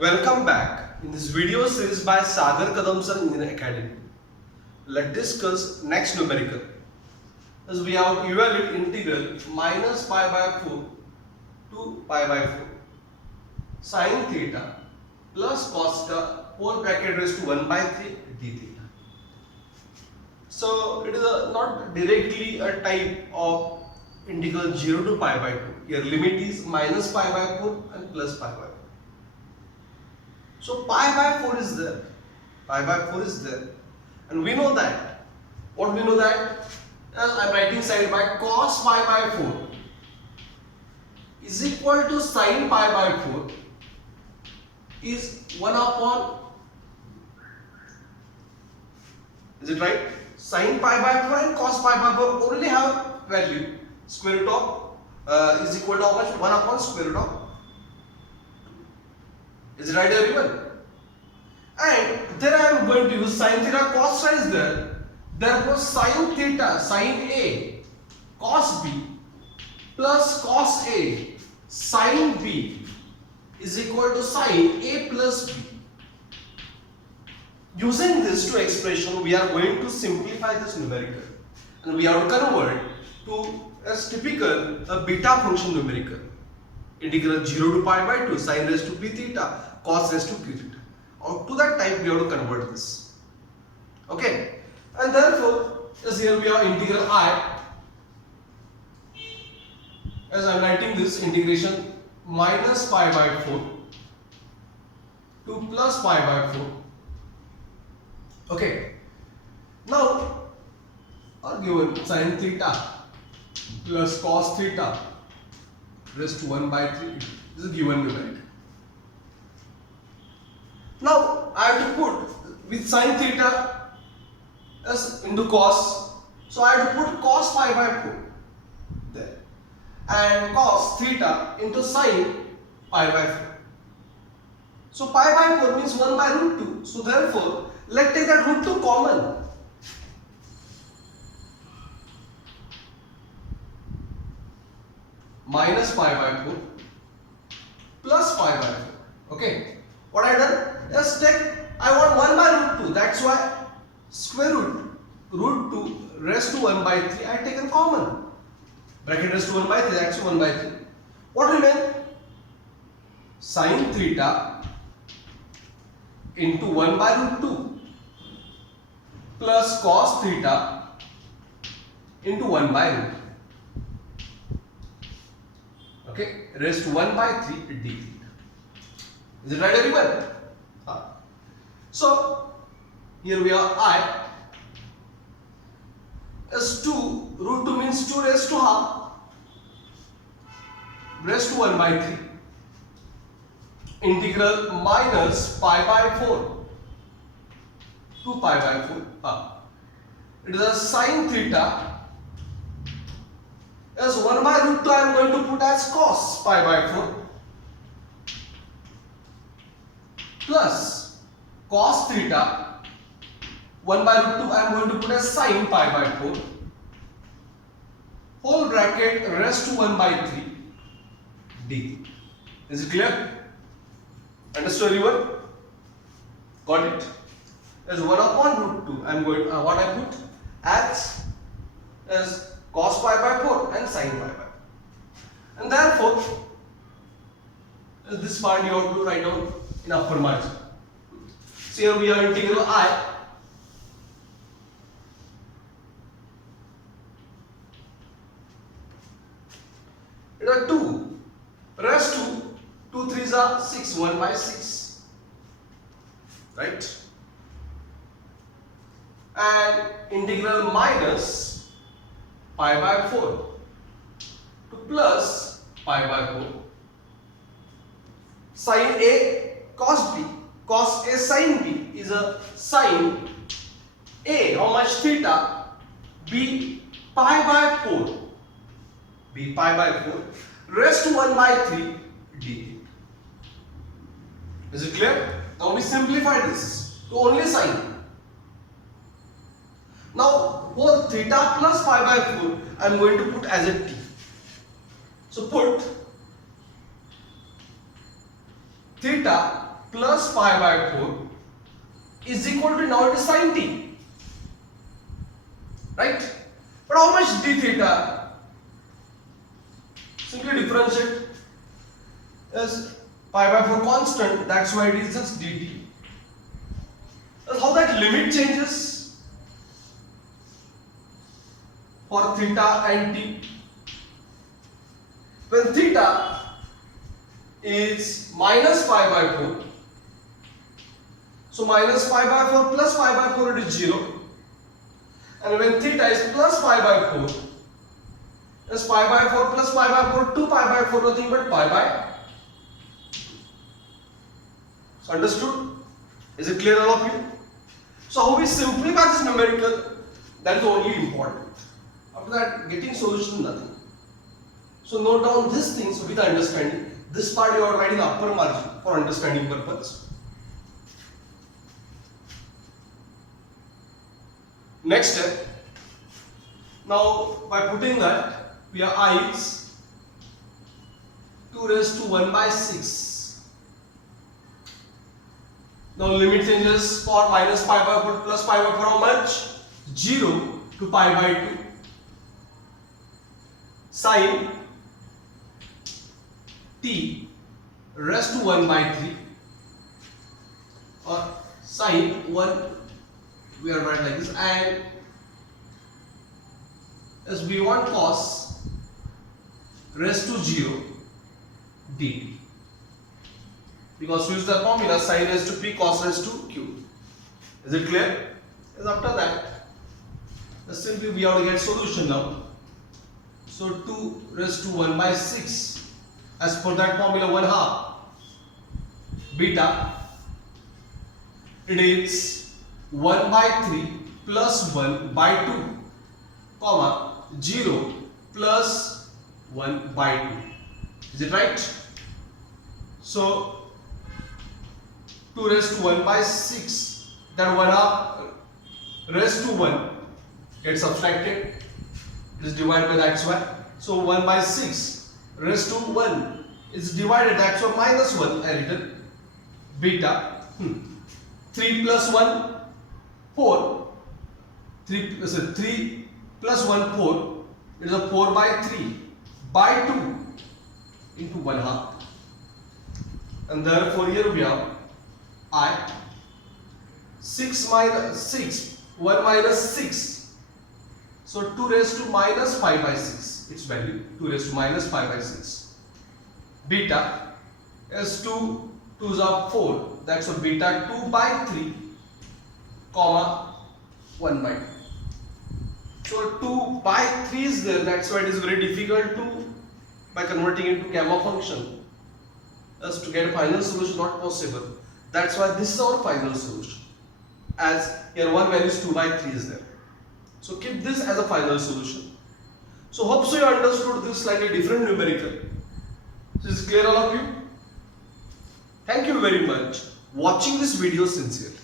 Welcome back. In this video series by Sagar Kadam Sir Engineering Academy, let's discuss next numerical. As we have evaluated integral minus pi by 4 to pi by 4 sin theta plus cos theta whole bracket raised to 1 by 3 d theta. So it is not directly a type of integral 0 to pi by 2. Here limit is minus pi by 4 and plus pi by 4. So pi by 4 is there. Pi by 4 is there. And we know that. What we know that? As I am writing side by cos pi by 4 is equal to sin pi by 4 is 1 upon, is it right? Sin pi by 4 and cos pi by 4 only have value. Square root of is equal to how much? 1 upon square root of. Is it right, everyone? And then I am going to use sin theta cos theta is there. Therefore, sin theta sin A cos B plus cos A sin B is equal to sin A plus B. Using this two expression, we are going to simplify this numerical, and we have to convert to as typical a beta function numerical. Integral 0 to pi by 2 sin raised to b theta cos raised to q theta. Or to that type we have to convert this. Okay, and therefore as here we have integral I, as I am writing this integration minus pi by 4 to plus pi by 4. Okay, now are given sin theta plus cos theta raised to 1 by 3. This is given numerical. Now I have to put with sin theta as into cos, so I have to put cos pi by 4 there and cos theta into sin pi by 4. So pi by 4 means 1 by root 2. So therefore let's take that root 2 common. Minus pi by 4 plus pi by 4. Okay, what I done? Just take, I want 1 by root 2. That's why square root 2 raised to 1 by 3 I have taken common. Bracket raised to 1 by 3, that's 1 by 3. What remain? Sin theta into 1 by root 2 plus cos theta into 1 by root 2. Okay, raised to 1 by 3 d theta. Is it right, everyone? So here we are I as 2 root 2 means 2 raised to half raised to 1 by 3 integral minus pi by 4 to pi by 4. It is a sin theta as 1 by root 2 I am going to put as cos pi by 4 plus cos theta 1 by root 2 I am going to put as sin pi by 4 whole bracket raised to 1 by 3 d. Is it clear? Understood, everyone? Got it? As 1 upon root 2 I am going what I put as cos pi by 4 and sin pi by 4. And therefore this part you have to write down in upper margin. So here we have integral I it is 2 raised to 2 3s are 6 1 by 6, right? And integral minus pi by 4 to plus pi by 4 sin A cos B cos A sin B is a sin A how much theta B pi by 4 B pi by 4 raised to 1 by 3 d theta. Is it clear? Now we simplify this to only sin. Now for theta plus pi by 4 I am going to put as a t. So put theta plus pi by 4 is equal to, now it is sin t, right? But how much d theta? Simply differentiate. As pi by 4 constant, that's why it is just dt. That's how that limit changes for theta and t. When theta is minus pi by 4, so minus pi by 4 plus pi by 4, it is 0. And when theta is plus pi by 4, as pi by 4 plus pi by 4, 2 pi by 4, nothing but pi by. So understood? Is it clear, all of you? So how we simplify this numerical, that is only important. After that, getting solution, nothing. So note down these things with understanding. This part you are writing upper margin for understanding purpose. Next step. Now by putting that, we have I is 2 raised to 1 by 6. Now limit changes for minus pi by 4 plus pi by 4, how much? 0 to pi by 2. Sin t raised to 1 by 3, or sin 1, we are writing like this, and as we want cos raised to 0 dt, because we use the formula sin raised to p cos raised to q. Is it clear? Yes, after that, simply we have to get solution now. So 2 raised to 1 by 6, as per that formula 1 half beta, it is 1 by 3 plus 1 by 2, comma 0 plus 1 by 2. Is it right? So 2 raised to 1 by 6, that 1 half raised to 1 gets subtracted. It is divided by, that's why. So 1 by 6 raised to 1 is divided, that's why minus 1 I written. Beta 3 plus 1 4, 3 plus 1 4, it is a 4 by 3 by 2 into 1 half, and therefore here we have I 6 minus 6, 1 minus 6. So 2 raised to minus 5 by 6, its value 2 raised to minus 5 by 6. Beta is 2 2s are 4, that's a beta 2 by 3, comma 1 by 2. So 2 by 3 is there, that's why it is very difficult to, by converting into gamma function, as to get a final solution, not possible. That's why this is our final solution, as here one value is 2 by 3 is there. So keep this as a final solution. So hope so you understood this slightly different numerical. So is it clear, all of you? Thank you very much watching this video sincerely.